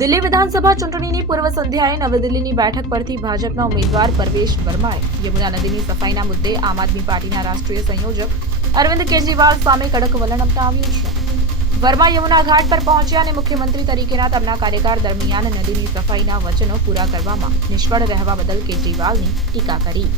દિલ્હી વિધાનસભા ચૂંટણીની પૂર્વ સંધ્યાએ નવી દિલ્હીની બેઠક પરથી ભાજપના ઉમેદવાર પરવેશ વર્માએ યમુના નદીની સફાઈના મુદ્દે આમ આદમી પાર્ટીના રાષ્ટ્રીય સંયોજક અરવિંદ કેજરીવાલ સામે કડક વલણ અપનાવ્યું છે। વર્મા યમુના ઘાટ પર પહોંચ્યા અને મુખ્યમંત્રી તરીકેના તેમના કાર્યકાળ દરમિયાન નદીની સફાઈના વચનો પૂરા કરવામાં નિષ્ફળ રહેવા બદલ કેજરીવાલની ટીકા કરી।